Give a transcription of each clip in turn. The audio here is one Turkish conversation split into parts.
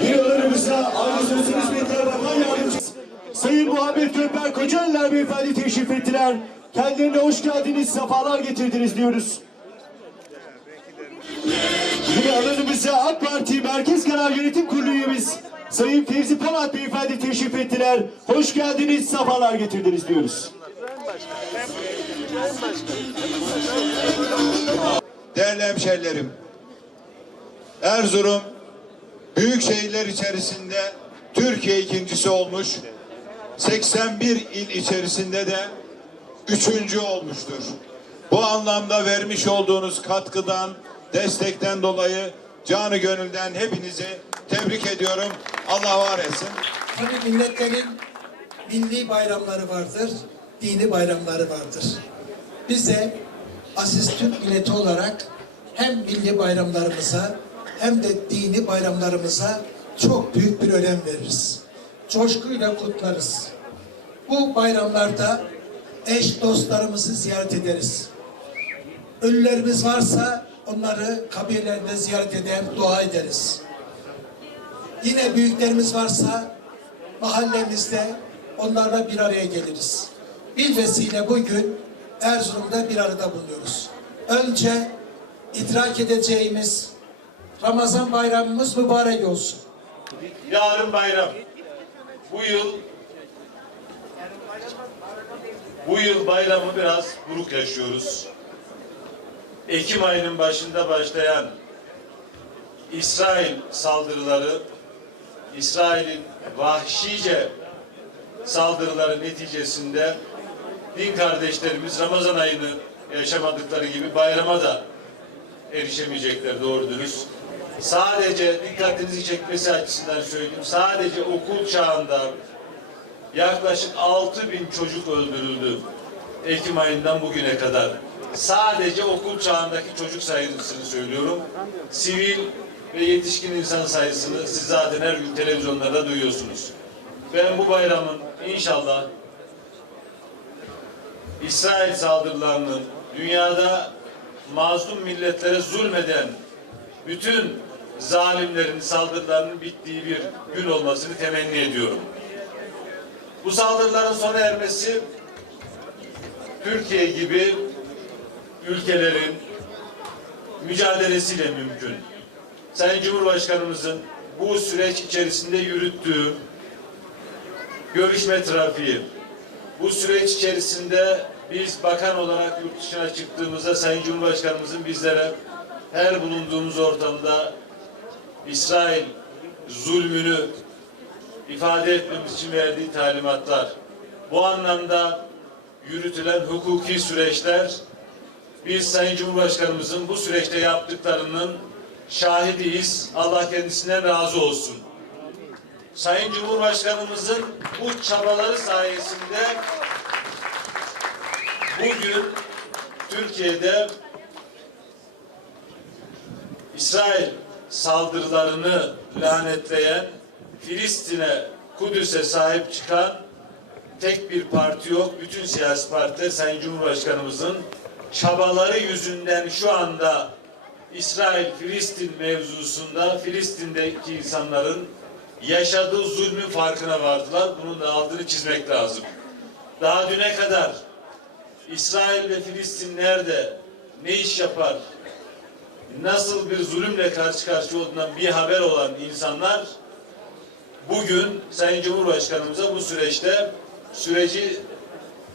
Binalarımıza Aile Sosyal Hizmetler Bakan Yardımcısı Sayın Muhammed Gökber Kocaeliler Beyefendi teşrif ettiler. Kendilerine hoş geldiniz, sefalar getirdiniz diyoruz. Yine alanımıza AK Parti Merkez Karar Yönetim Kurulu üyemiz Sayın Fevzi Polat Beyefendi teşrif ettiler. Hoş geldiniz, sefalar getirdiniz diyoruz. Değerli hemşehrilerim, Erzurum büyük şehirler içerisinde Türkiye ikincisi olmuş, 81 il içerisinde de üçüncü olmuştur. Bu anlamda vermiş olduğunuz katkıdan, destekten dolayı canı gönülden hepinizi tebrik ediyorum. Allah var etsin. Tabii milletlerin milli bayramları vardır, dini bayramları vardır. Biz de Aziz Türk milleti olarak hem milli bayramlarımıza hem de dini bayramlarımıza çok büyük bir önem veririz. Coşkuyla kutlarız. Bu bayramlarda eş dostlarımızı ziyaret ederiz. Ölülerimiz varsa onları kabirlerinde ziyaret eder, dua ederiz. Yine büyüklerimiz varsa mahallemizde onlarla bir araya geliriz. Bir vesile bugün Erzurum'da bir arada bulunuyoruz. Önce idrak edeceğimiz Ramazan bayramımız mübarek olsun. Yarın bayram. Bu yıl bu yıl bayramı biraz buruk yaşıyoruz. Ekim ayının başında başlayan İsrail saldırıları, İsrail'in vahşice saldırıları neticesinde din kardeşlerimiz Ramazan ayını yaşamadıkları gibi bayrama da erişemeyecekler doğru dürüst. Sadece dikkatinizi çekmesi açısından söyleyeyim. Sadece okul çağında yaklaşık 6 bin çocuk öldürüldü. Ekim ayından bugüne kadar. Sadece okul çağındaki çocuk sayısını söylüyorum. Sivil ve yetişkin insan sayısını siz zaten her gün televizyonlarda duyuyorsunuz. Ben bu bayramın inşallah İsrail saldırılarının dünyada mazlum milletlere zulmeden bütün zalimlerin saldırılarının bittiği bir gün olmasını temenni ediyorum. Bu saldırıların sona ermesi Türkiye gibi ülkelerin mücadelesiyle mümkün. Sayın Cumhurbaşkanımızın bu süreç içerisinde yürüttüğü görüşme trafiği, bu süreç içerisinde biz bakan olarak yurt dışına çıktığımızda Sayın Cumhurbaşkanımızın bizlere her bulunduğumuz ortamda İsrail zulmünü ifade etmemiz için verdiği talimatlar. Bu anlamda yürütülen hukuki süreçler biz Sayın Cumhurbaşkanımızın bu süreçte yaptıklarının şahidiyiz. Allah kendisinden razı olsun. Sayın Cumhurbaşkanımızın bu çabaları sayesinde bugün Türkiye'de İsrail saldırılarını lanetleyen Filistin'e, Kudüs'e sahip çıkan tek bir parti yok. Bütün siyasi partiler Sayın Cumhurbaşkanımızın çabaları yüzünden şu anda İsrail-Filistin mevzusunda Filistin'deki insanların yaşadığı zulmün farkına vardılar. Bunun da altını çizmek lazım. Daha düne kadar İsrail ve Filistin nerede, ne iş yapar, nasıl bir zulümle karşı karşıya olduğundan bir haber olan insanlar bugün Sayın Cumhurbaşkanımıza bu süreçte süreci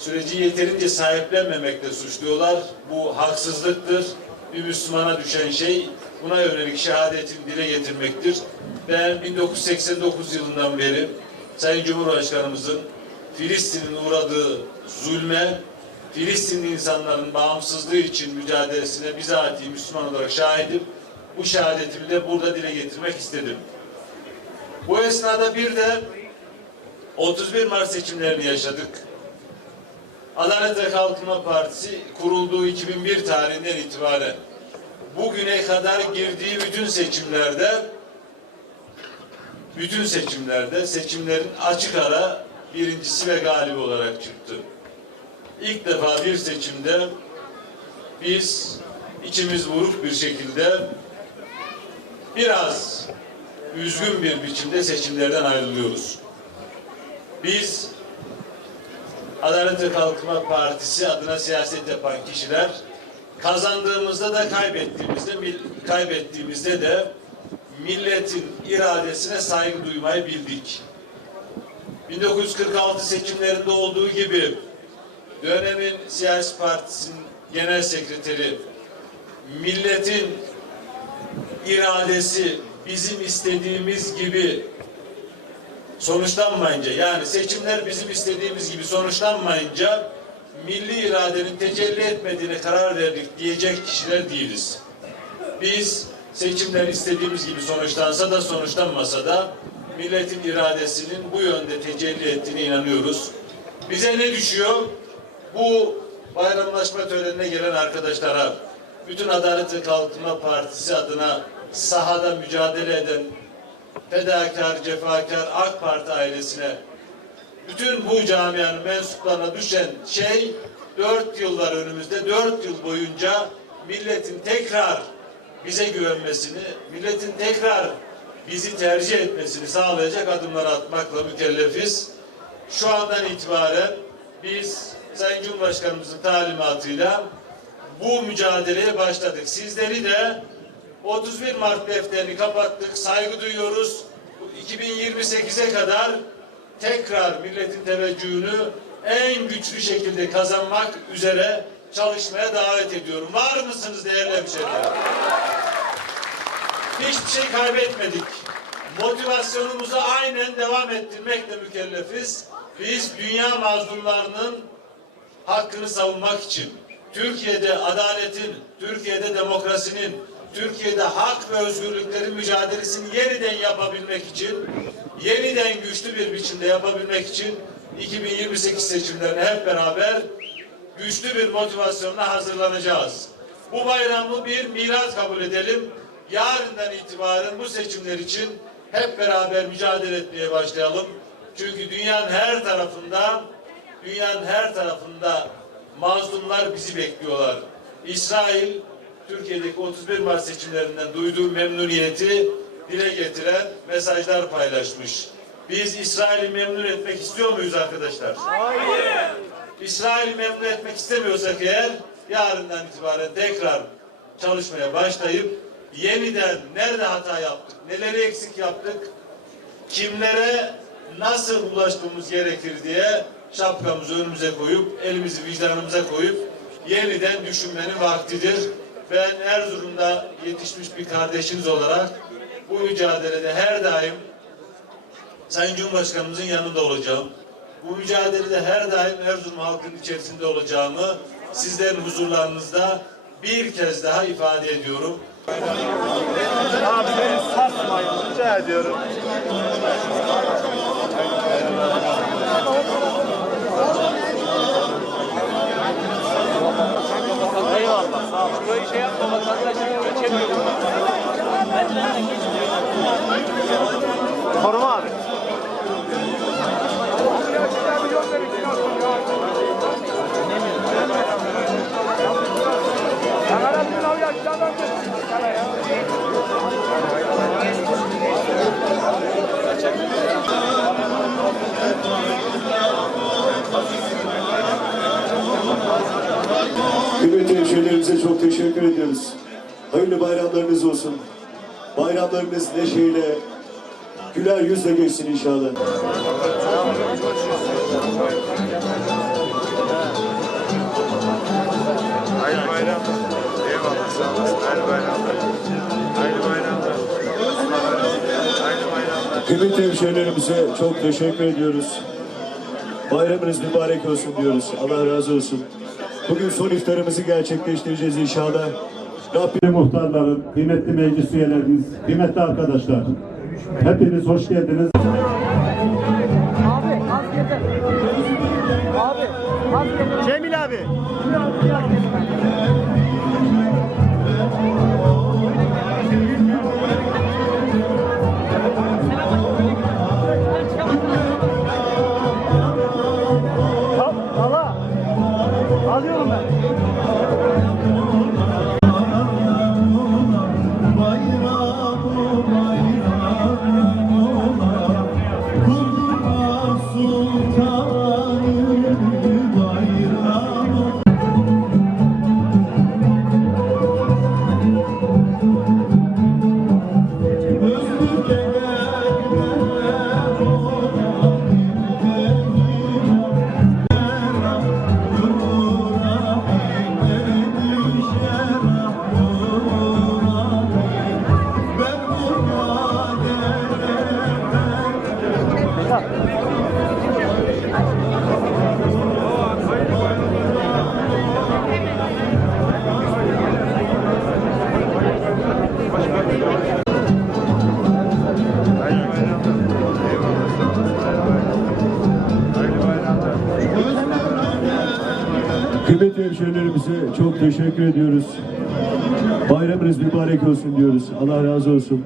süreci yeterince sahiplenmemekle suçluyorlar. Bu haksızlıktır. Bir Müslümana düşen şey buna yönelik şehadetini dile getirmektir. Ben 1989 yılından beri Sayın Cumhurbaşkanımızın Filistin'in uğradığı zulme, Filistinli insanların bağımsızlığı için mücadelesine bizatihi Müslüman olarak şahidim. Bu şehadetimi de burada dile getirmek istedim. Bu esnada bir de 31 Mart seçimlerini yaşadık. Adalet ve Kalkınma Partisi kurulduğu 2001 tarihinden itibaren bugüne kadar girdiği bütün seçimlerde bütün seçimlerde seçimlerin açık ara birincisi ve galibi olarak çıktı. İlk defa bir seçimde biz içimiz buruk bir şekilde biraz üzgün bir biçimde seçimlerden ayrılıyoruz. Biz Adalet ve Kalkınma Partisi adına siyaset yapan kişiler kazandığımızda da kaybettiğimizde kaybettiğimizde de milletin iradesine saygı duymayı bildik. 1946 seçimlerinde olduğu gibi dönemin siyasi partisinin genel sekreteri milletin iradesi bizim istediğimiz gibi sonuçlanmayınca yani seçimler bizim istediğimiz gibi sonuçlanmayınca milli iradenin tecelli etmediğine karar verdik diyecek kişiler değiliz. Biz seçimler istediğimiz gibi sonuçlansa da sonuçlanmasa da milletin iradesinin bu yönde tecelli ettiğine inanıyoruz. Bize ne düşüyor? Bu bayramlaşma törenine gelen arkadaşlara, bütün Adalet ve Kalkınma Partisi adına sahada mücadele eden fedakar, cefakar AK Parti ailesine, bütün bu camianın mensuplarına düşen şey dört yıllar önümüzde, dört yıl boyunca milletin tekrar bize güvenmesini, milletin tekrar bizi tercih etmesini sağlayacak adımlar atmakla mükellefiz. Şu andan itibaren biz Sayın Cumhurbaşkanımızın talimatıyla bu mücadeleye başladık. Sizleri de 31 Mart defterini kapattık. Saygı duyuyoruz. 2028'e kadar tekrar milletin teveccühünü en güçlü şekilde kazanmak üzere çalışmaya davet ediyorum. Var mısınız değerli hemşehrilerim? Hiçbir şey kaybetmedik. Motivasyonumuzu aynen devam ettirmekle mükellefiz. Biz dünya mazlumlarının hakkını savunmak için, Türkiye'de adaletin, Türkiye'de demokrasinin, Türkiye'de hak ve özgürlüklerin mücadelesini yeniden yapabilmek için, yeniden güçlü bir biçimde yapabilmek için 2028 seçimlerine hep beraber güçlü bir motivasyonla hazırlanacağız. Bu bayramı bir milat kabul edelim. Yarından itibaren bu seçimler için hep beraber mücadele etmeye başlayalım. Çünkü dünyanın her tarafında dünyanın her tarafında mazlumlar bizi bekliyorlar. İsrail Türkiye'deki 31 Mart seçimlerinden duyduğu memnuniyeti dile getiren mesajlar paylaşmış. Biz İsrail'i memnun etmek istiyor muyuz arkadaşlar? Hayır. İsrail'i memnun etmek istemiyorsak eğer yarından itibaren tekrar çalışmaya başlayıp yeniden nerede hata yaptık, neleri eksik yaptık, kimlere nasıl ulaşmamız gerekir diye şapkamızı önümüze koyup, elimizi vicdanımıza koyup yeniden düşünmenin vaktidir. Ben Erzurum'da yetişmiş bir kardeşiniz olarak bu mücadelede her daim Sayın Cumhurbaşkanımızın yanında olacağım. Bu mücadelede her daim Erzurum halkının içerisinde olacağımı sizlerin huzurlarınızda bir kez daha ifade ediyorum. Abi beni satmayın rica ediyorum. Eyvallah sağ ol. Böyle şey yapma vatandaşın geçemiyor. Koruma abi. Hemşehrilerimize çok teşekkür ediyoruz. Hayırlı bayramlarınız olsun. Bayramlarınız neşeyle, güler yüzle geçsin inşallah. Hayırlı bayramlar. Eyvallah sağ olasın. Hayırlı bayramlar. Hayırlı bayramlar. Hayırlı bayramlar. Kıymetli hemşehrilerimize çok teşekkür ediyoruz. Bayramınız mübarek olsun diyoruz. Allah razı olsun. Bugün son iftarımızı gerçekleştireceğiz inşallah. Rabbim muhtarlarım, kıymetli meclis üyelerimiz, kıymetli arkadaşlar. Hepiniz hoş geldiniz. Abi az. Abi az. Cemil abi. Hemşehrilerimize çok teşekkür ediyoruz. Bayramınız mübarek olsun diyoruz. Allah razı olsun.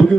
Bugün